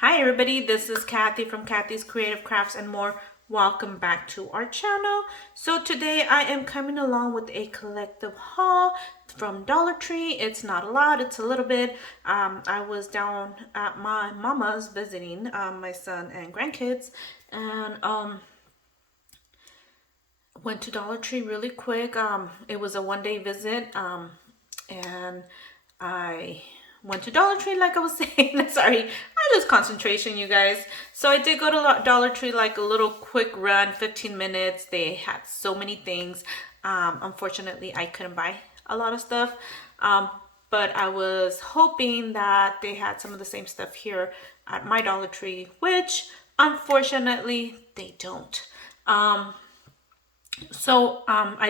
Hi everybody, this is Kathy from Kathy's Creative Crafts and more. Welcome back to our channel. So today I am coming along with a collective haul from Dollar Tree. It's not a lot, it's a little bit. I was down at my mama's visiting my son and grandkids, and went to Dollar Tree really quick. It was a one-day visit, and I went to Dollar Tree like I was saying. Sorry, I lose concentration, you guys. So I did go to Dollar Tree, like a little quick run, 15 minutes. They had so many things. Unfortunately, I couldn't buy a lot of stuff, but I was hoping that they had some of the same stuff here at my Dollar Tree, which unfortunately they don't. I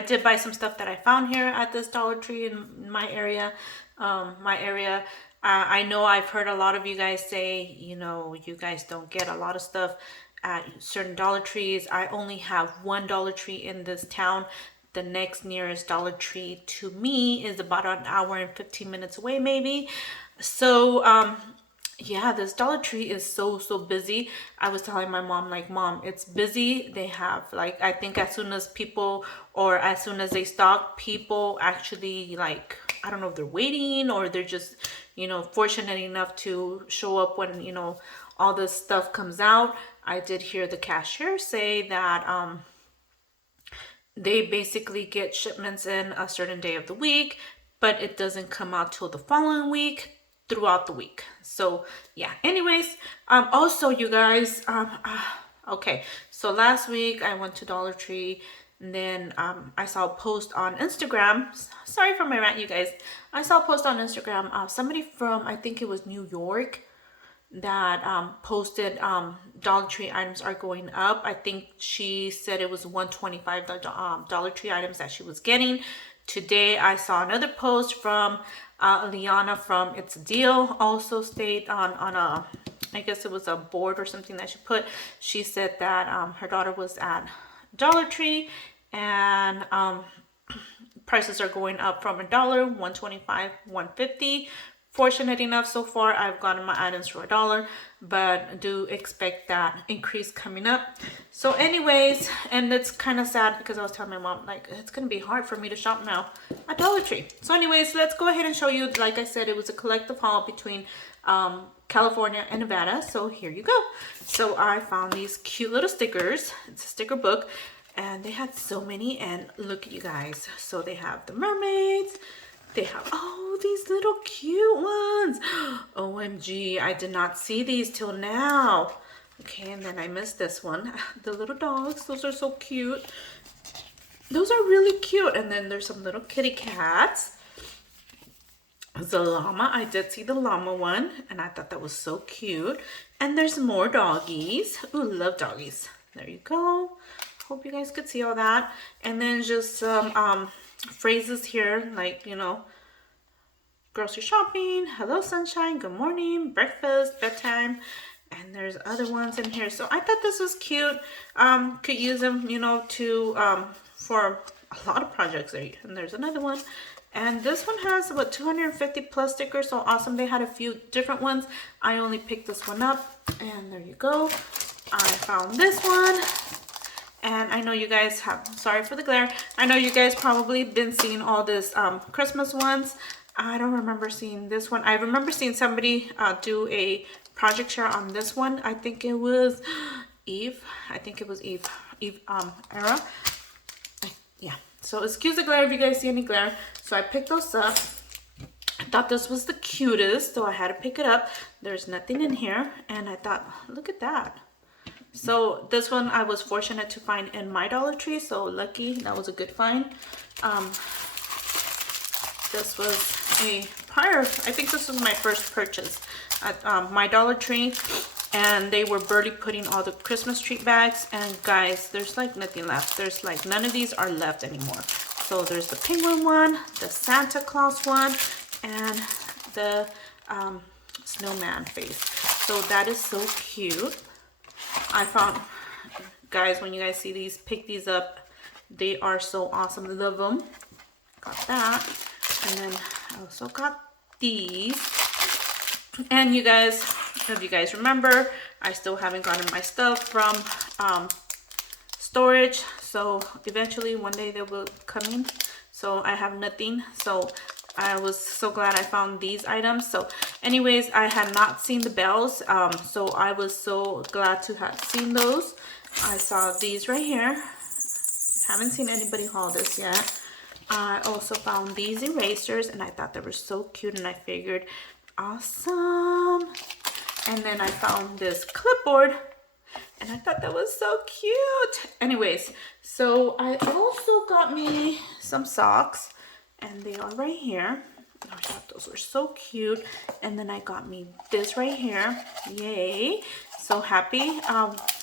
did buy some stuff that I found here at this Dollar Tree in my area. I know I've heard a lot of you guys say, you guys don't get a lot of stuff at certain Dollar Trees. I only have one Dollar Tree in this town. The next nearest Dollar Tree to me is about an hour and 15 minutes away, maybe. So, yeah, this Dollar Tree is so busy. I was telling my mom, like, Mom, it's busy. They have, like, I think as soon as they stock, people actually, like, I don't know if they're waiting or they're just, fortunate enough to show up when, all this stuff comes out. I did hear the cashier say that they basically get shipments in a certain day of the week, but it doesn't come out till the following week throughout the week. So yeah, anyways, also you guys, okay, so last week I went to Dollar Tree, and then I saw a post on Instagram. Sorry for my rant, you guys. I saw a post on Instagram, somebody from, I think it was New York, that posted Dollar Tree items are going up. I think she said it was $125 Dollar Tree items that she was getting. Today I saw another post from Liana from It's a Deal, also stayed on a, I guess it was a board or something that she put. She said that her daughter was at Dollar Tree, and prices are going up from $1, $1.25, $1.50. Fortunate enough, so far I've gotten my items for $1, but do expect that increase coming up. So anyways, and it's kind of sad because I was telling my mom, like, it's gonna be hard for me to shop now at Dollar Tree. So anyways, let's go ahead and show you. Like I said, it was a collective haul between California and Nevada. So here you go. So I found these cute little stickers. It's a sticker book, and they had so many. And look at you guys. So they have the mermaids. They have, oh, these little cute ones. OMG, I did not see these till now. Okay, and then I missed this one. The little dogs, those are so cute. Those are really cute. And then there's some little kitty cats. The llama, I did see the llama one, and I thought that was so cute. And there's more doggies. Ooh, love doggies. There you go. Hope you guys could see all that. And then just some phrases here, like, grocery shopping, hello sunshine, good morning, breakfast, bedtime, and there's other ones in here. So I thought this was cute. Could use them, to for a lot of projects there. And there's another one, and this one has about 250 plus stickers. So awesome. They had a few different ones. I only picked this one up, and there you go. I found this one. And I know you guys have, sorry for the glare, I know you guys probably been seeing all this Christmas ones. I don't remember seeing this one. I remember seeing somebody do a project share on this one. I think it was Eve. Eve era. Yeah. So excuse the glare if you guys see any glare. So I picked those up. I thought this was the cutest, so I had to pick it up. There's nothing in here. And I thought, look at that. So this one I was fortunate to find in my Dollar Tree, so lucky, that was a good find. This was I think this was my first purchase at my Dollar Tree, and they were barely putting all the Christmas tree bags, and guys, there's like nothing left. There's like none of these are left anymore. So there's the penguin one, the Santa Claus one, and the snowman face. So that is so cute. I found, guys, when you guys see these, pick these up. They are so awesome. Love them. Got that. And then I also got these. And you guys, If you guys remember, I still haven't gotten my stuff from storage, so eventually one day they will come in. So I have nothing, so I was so glad I found these items. So anyways, I had not seen the bells, so I was so glad to have seen those. I saw these right here. Haven't seen anybody haul this yet. I also found these erasers, and I thought they were so cute, and I figured, awesome. And then I found this clipboard, and I thought that was so cute. Anyways, so I also got me some socks, and they are right here. I thought those were so cute. And then I got me this right here. Yay. So happy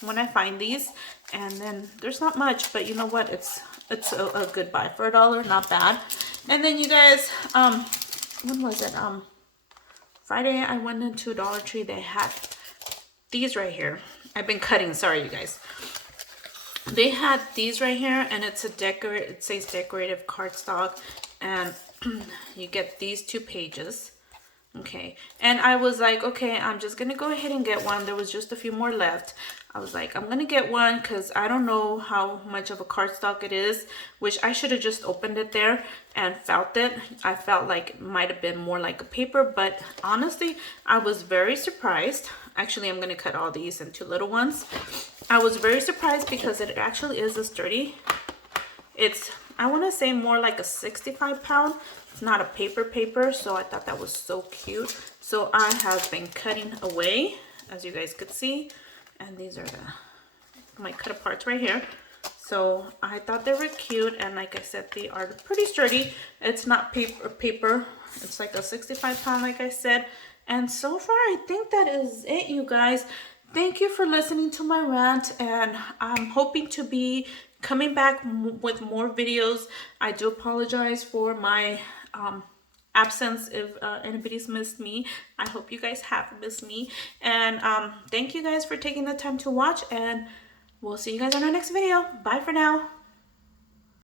when I find these. And then there's not much, but you know what? It's a good buy for $1. Not bad. And then you guys, when was it? Friday I went into Dollar Tree. They had these right here. I've been cutting, sorry you guys. They had these right here, and it's a it says decorative cardstock, and you get these 2 pages. Okay, and I was like, okay, I'm just gonna go ahead and get one. There was just a few more left. I was like, I'm gonna get one because I don't know how much of a cardstock it is, which I should have just opened it there and felt it. I felt like it might have been more like a paper, but honestly, I was very surprised. Actually, I'm gonna cut all these into little ones. I was very surprised because it actually is a sturdy. It's, I want to say more like a 65-pound. It's not a paper, so I thought that was so cute. So I have been cutting away, as you guys could see, and these are my cut aparts right here. So I thought they were cute, and like I said, they are pretty sturdy. It's not paper. It's like a 65-pound, like I said. And so far, I think that is it, you guys. Thank you for listening to my rant, and I'm hoping to be coming back with more videos. I do apologize for my absence if anybody's missed me. I hope you guys have missed me, and thank you guys for taking the time to watch, and we'll see you guys on our next video. Bye for now.